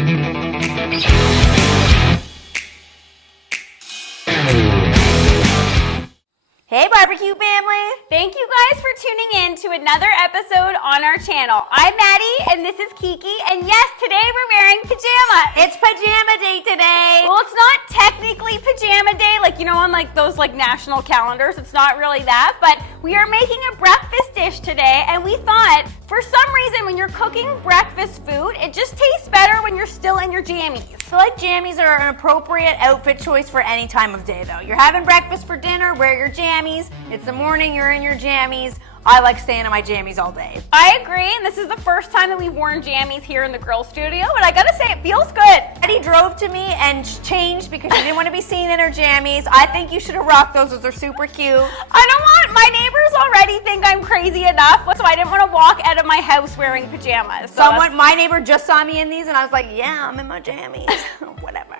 Hey barbecue family! Thank you guys for tuning in to another episode on our channel. I'm Maddie and this is Kiki, and yes, today we're wearing pajamas. It's pajama day today! Well, it's not technically pajama day, like you know on like those like national calendars, it's not really that, but we are making a breakfast dish today, and we thought for some reason when you're cooking breakfast food, it just tastes better when you're still in your jammies. I feel like jammies are an appropriate outfit choice for any time of day though. You're having breakfast for dinner, wear your jammies. It's the morning, you're in your jammies. I like staying in my jammies all day. I agree, and this is the first time that we've worn jammies here in the grill studio, but I gotta say, it feels good. Eddie drove to me and changed because she didn't want to be seen in her jammies. I think you should have rocked those. Those are super cute. I don't want, my neighbors already think I'm crazy enough, so I didn't want to walk out of my house wearing pajamas. My neighbor just saw me in these and I was like, yeah, I'm in my jammies. Whatever.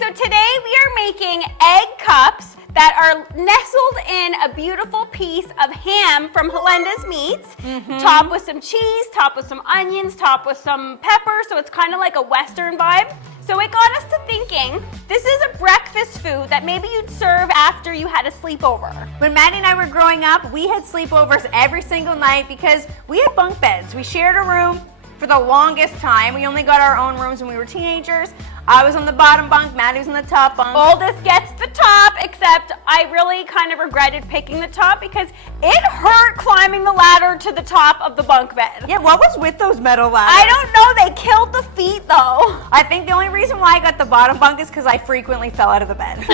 So today we are making egg cups that are nestled in a beautiful piece of ham from Helenda's Meats, topped with some cheese, topped with some onions, topped with some pepper, so it's kind of like a Western vibe. So it got us to thinking, this is a breakfast food that maybe you'd serve after you had a sleepover. When Maddie and I were growing up, we had sleepovers every single night because we had bunk beds. We shared a room for the longest time. We only got our own rooms when we were teenagers. I was on the bottom bunk, Maddie was on the top bunk. Oldest gets the top, except I really kind of regretted picking the top because it hurt climbing the ladder to the top of the bunk bed. Yeah, what was with those metal ladders? I don't know, they killed the feet though. I think the only reason why I got the bottom bunk is because I frequently fell out of the bed.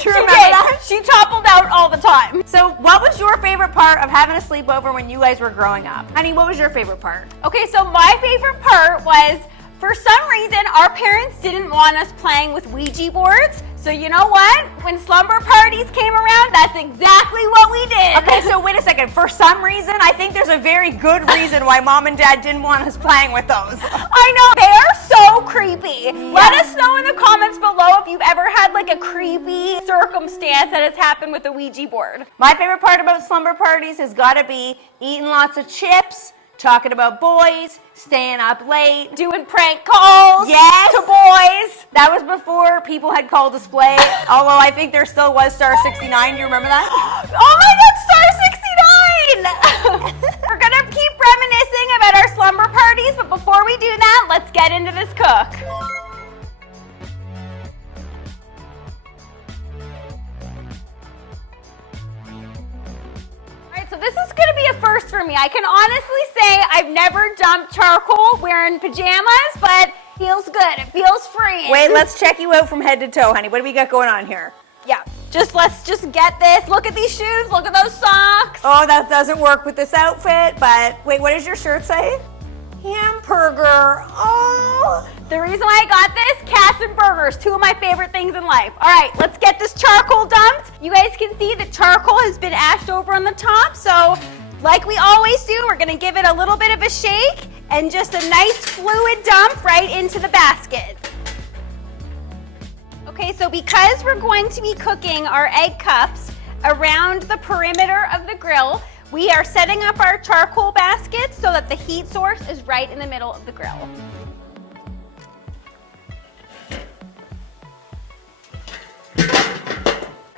She remember that? She toppled out all the time. So what was your favorite part of having a sleepover when you guys were growing up? Honey, what was your favorite part? Okay, so my favorite part was, for some reason, our parents didn't want us playing with Ouija boards. So you know what? When slumber parties came around, that's exactly what we did. Okay, so wait a second. For some reason, I think there's a very good reason why Mom and Dad didn't want us playing with those. I know, they are so creepy. Yeah. Let us know in the comments below if you've ever had like a creepy circumstance that has happened with a Ouija board. My favorite part about slumber parties has got to be eating lots of chips, talking about boys, staying up late, doing prank calls to boys. That was before people had call display, although I think there still was Star 69. Do you remember that? Oh my God, Star 69! We're gonna keep reminiscing about our slumber parties, but before we do that, let's get into this cook. So this is going to be a first for me. I can honestly say I've never dumped charcoal wearing pajamas, but it feels good. It feels free. Wait, let's check you out from head to toe, honey. What do we got going on here? Yeah, let's just get this. Look at these shoes. Look at those socks. Oh, that doesn't work with this outfit, but wait, what does your shirt say? Hamburger. Oh. The reason why I got this, cats and burgers, two of my favorite things in life. All right, let's get this charcoal dumped. You guys can see the charcoal has been ashed over on the top, so like we always do, we're gonna give it a little bit of a shake and just a nice fluid dump right into the basket. Okay, so because we're going to be cooking our egg cups around the perimeter of the grill, we are setting up our charcoal basket so that the heat source is right in the middle of the grill.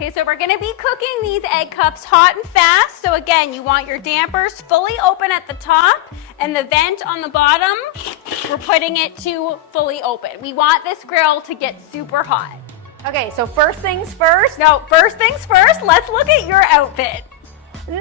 Okay, so we're gonna be cooking these egg cups hot and fast. So again, you want your dampers fully open at the top and the vent on the bottom, we're putting it to fully open. We want this grill to get super hot. Okay, so first things first. No, first things first, let's look at your outfit. No!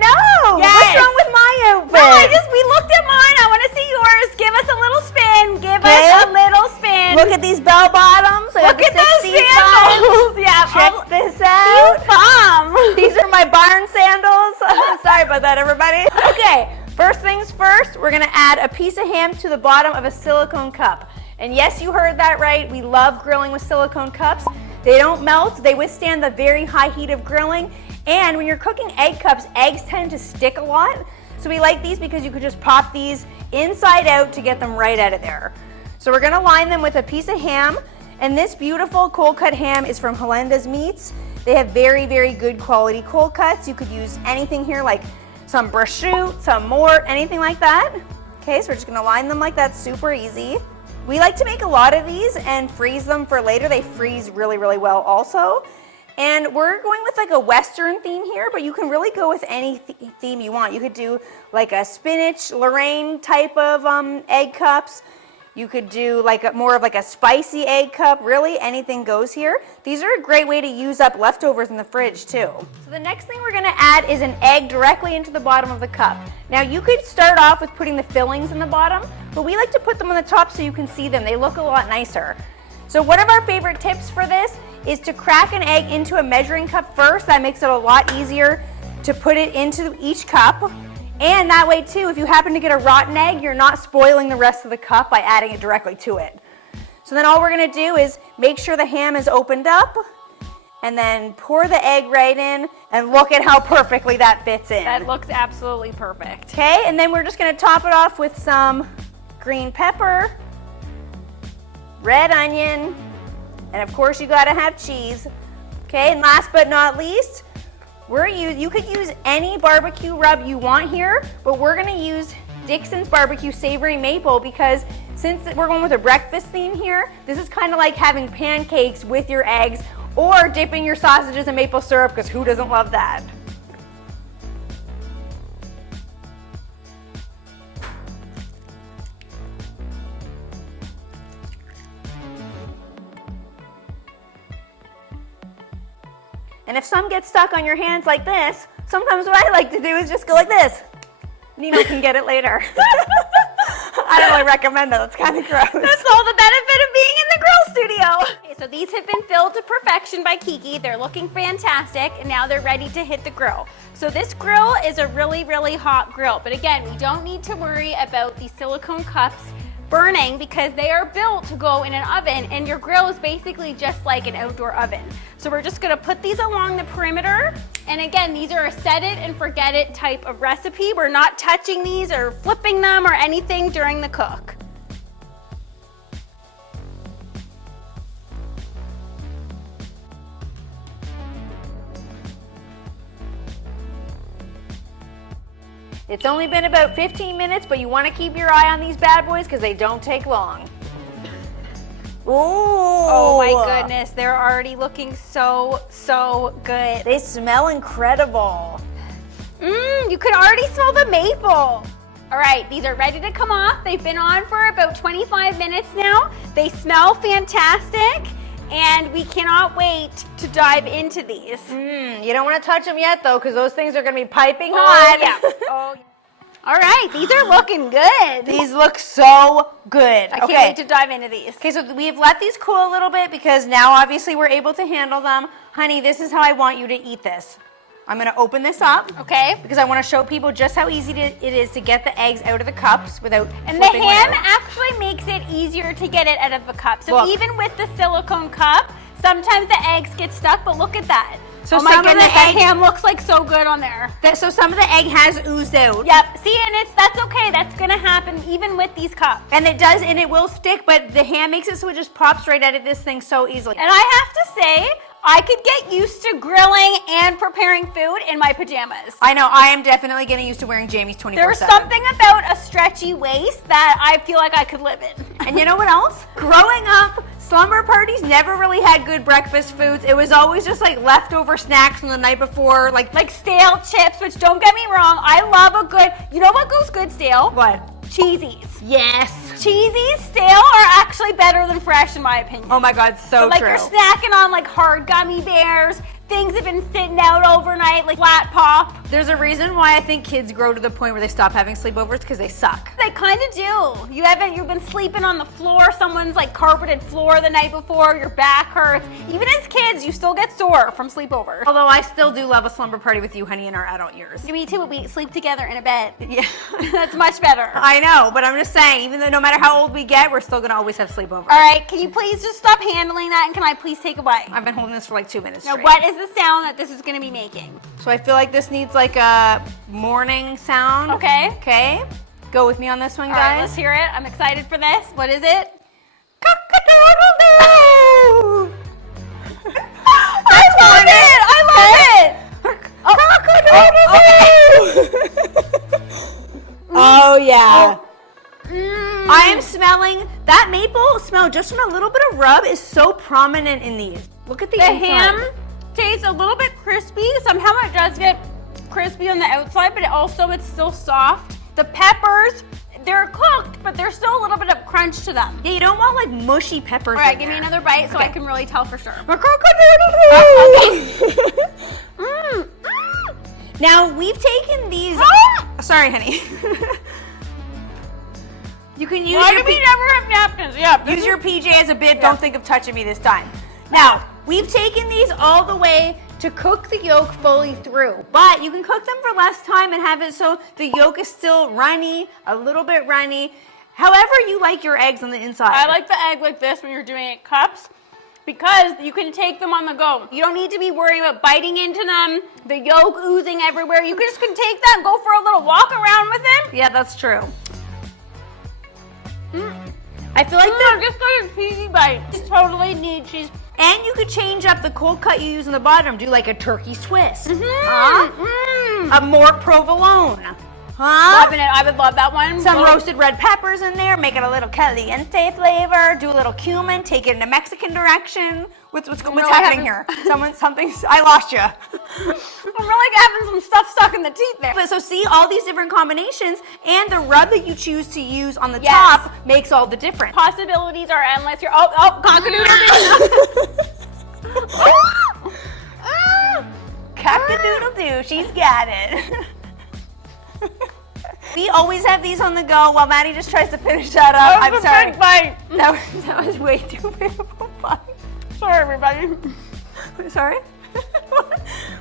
Yes. What's wrong with my outfit? No, we looked at mine. I want to see yours. Give us a little spin. Give us a little spin. Look at these bell bottoms. Look at those sandals. Yeah. Check this out. Bomb. These are my barn sandals. Sorry about that, everybody. Okay, first things first, we're gonna add a piece of ham to the bottom of a silicone cup. And yes, you heard that right. We love grilling with silicone cups. They don't melt. They withstand the very high heat of grilling. And when you're cooking egg cups, eggs tend to stick a lot. So we like these because you could just pop these inside out to get them right out of there. So we're gonna line them with a piece of ham. And this beautiful cold cut ham is from Helenda's Meats. They have very, very good quality cold cuts. You could use anything here like some prosciutto, some mort, anything like that. Okay, so we're just gonna line them like that, super easy. We like to make a lot of these and freeze them for later. They freeze really, really well also. And we're going with like a Western theme here, but you can really go with any theme you want. You could do like a spinach Lorraine type of egg cups. You could do like more of like a spicy egg cup. Really, anything goes here. These are a great way to use up leftovers in the fridge too. So the next thing we're gonna add is an egg directly into the bottom of the cup. Now you could start off with putting the fillings in the bottom, but we like to put them on the top so you can see them. They look a lot nicer. So one of our favorite tips for this is to crack an egg into a measuring cup first. That makes it a lot easier to put it into each cup. And that way too, if you happen to get a rotten egg, you're not spoiling the rest of the cup by adding it directly to it. So then all we're gonna do is make sure the ham is opened up and then pour the egg right in, and look at how perfectly that fits in. That looks absolutely perfect. Okay, and then we're just gonna top it off with some green pepper, red onion, and of course you gotta have cheese. Okay, and last but not least, you could use any barbecue rub you want here, but we're gonna use Dicksons BBQ Savoury Maple because since we're going with a breakfast theme here, this is kind of like having pancakes with your eggs or dipping your sausages in maple syrup, because who doesn't love that? And if some get stuck on your hands like this, sometimes what I like to do is just go like this. Nino can get it later. I don't really recommend that. It's kind of gross. That's all the benefit of being in the grill studio. Okay, so these have been filled to perfection by Kiki. They're looking fantastic, and now they're ready to hit the grill. So this grill is a really, really hot grill. But again, we don't need to worry about these silicone cups burning because they are built to go in an oven, and your grill is basically just like an outdoor oven. So we're just gonna put these along the perimeter, and again, these are a set it and forget it type of recipe. We're not touching these or flipping them or anything during the cook. It's only been about 15 minutes, but you want to keep your eye on these bad boys because they don't take long. Ooh. Oh my goodness, they're already looking so, so good. They smell incredible. You can already smell the maple. All right, these are ready to come off. They've been on for about 25 minutes now. They smell fantastic, and we cannot wait to dive into these. You don't want to touch them yet though, because those things are going to be piping hot. Yeah. Oh, yeah. All right, these are looking good. These look so good. I can't wait to dive into these. Okay, so we've let these cool a little bit because now obviously we're able to handle them. Honey, this is how I want you to eat this. I'm gonna open this up. Okay. Because I wanna show people just how easy it is to get the eggs out of the cups without And the flipping one ham out. actually makes it easier to get it out of the cup. So Look. even with the silicone cup, sometimes the eggs get stuck, but look at that. So Oh my some of the goodness, that egg- ham looks like so good on there. So some of the egg has oozed out. Yep, see, and that's okay. That's gonna happen even with these cups. And it does, and it will stick, but the ham makes it so it just pops right out of this thing so easily. And I have to say, I could get used to grilling and preparing food in my pajamas. I know, I am definitely getting used to wearing jammies 24/7. There's something about a stretchy waist that I feel like I could live in. And you know what else? Growing up, slumber parties never really had good breakfast foods. It was always just like leftover snacks from the night before, Like stale chips, which don't get me wrong, I love a good, you know what goes good stale? what? Cheesies. Yes. Cheesies stale are actually better than fresh in my opinion. Oh my God, so Like true. you're snacking on like hard gummy bears, things have been sitting out overnight, like flat pop. There's a reason why I think kids grow to the point where they stop having sleepovers because they suck. They kind of do. You've been sleeping on the floor, someone's like carpeted floor the night before, your back hurts. Even as kids, you still get sore from sleepovers. Although I still do love a slumber party with you, honey, in our adult years. Me too, but we sleep together in a bed. Yeah. That's much better. I know, but I'm just saying, even though no matter how old we get, we're still gonna always have sleepovers. All right, can you please just stop handling that and can I please take a bite? I've been holding this for like 2 minutes Now, straight. what is the sound that this is going to be making? So I feel like this needs like a morning sound. Okay. Okay. Go with me on this one, All right, guys. let's hear it. I'm excited for this. What is it? Cock-a-doodle-doo! I love it! I love it! Cock-a-doodle-doo! Oh yeah. I am smelling, that maple smell just from a little bit of rub is so prominent in these. Look at the inside. ham tastes a little bit crispy. Somehow it does get crispy on the outside, but it's still soft. The peppers, they're cooked, but there's still a little bit of crunch to them. Yeah, you don't want like mushy peppers. All right, in give me there. another bite so I can really tell for sure. Now we've taken these. Sorry, honey. You can use Why your do we never have napkins? Yeah. use your PJ as a bib. Don't think of touching me this time. Now we've taken these all the way to cook the yolk fully through, but you can cook them for less time and have it so the yolk is still runny, a little bit runny. However you like your eggs on the inside. I like the egg like this when you're doing it cups because you can take them on the go. You don't need to be worried about biting into them, the yolk oozing everywhere. You just can take that and go for a little walk around with it. Yeah, that's true. I feel like the Just got a cheesy bite. Just totally need cheese. and you could change up the cold cut you use in the bottom. Do like a turkey Swiss, a more provolone, Loving it. I would love that one. Some roasted red peppers in there, make it a little caliente flavor. Do a little cumin, take it in a Mexican direction. What's happening here? I lost you. I'm really having some stuff stuck in the teeth there. But so see all these different combinations, and the rub that you choose to use on the Yes. top makes all the difference. Possibilities are endless here. Oh, cock-a-doodle-doo. Cock-a-doodle-doo, she's got it. We always have these on the go while Maddie just tries to finish that up. I'm sorry. Big bite. That was way too big of a bite. Sorry, everybody. Sorry?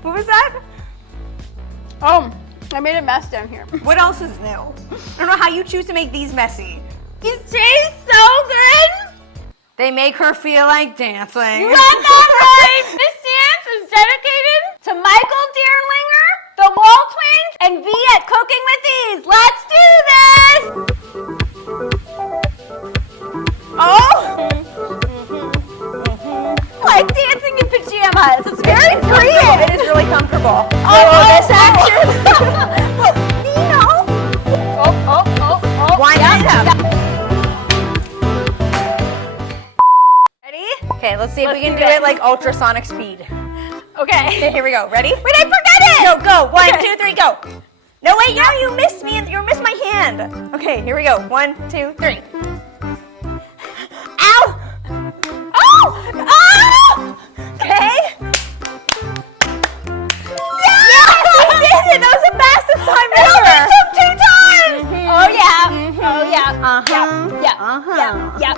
What was that? Oh, I made a mess down here. What else is new? I don't know how you choose to make these messy. These taste so good. They make her feel like dancing. You got that right. This dance is dedicated to Michael Dearlinger, the Wall Twins, and V at Cooking with Ease. Let's do this. Oh. Like dancing in pajamas. It's very freeing. It is really comfortable. This action. Well, you know. Oh. Wind it up. Yeah. Ready? Okay, let's see if we can do do it. it like ultrasonic speed. Okay. Okay, here we go. Ready? Wait, I forgot it. No, go. One, Okay. 2, 3, go. No, wait, no, you missed me. You missed my hand. Okay, here we go. 1, 2, 3. Ow! Oh! Okay. Yes, we did it. That was the fastest time ever. It took 2 times. Oh yeah. Mhm. Oh yeah. Uh-huh. Yeah. Uh-huh. Yeah.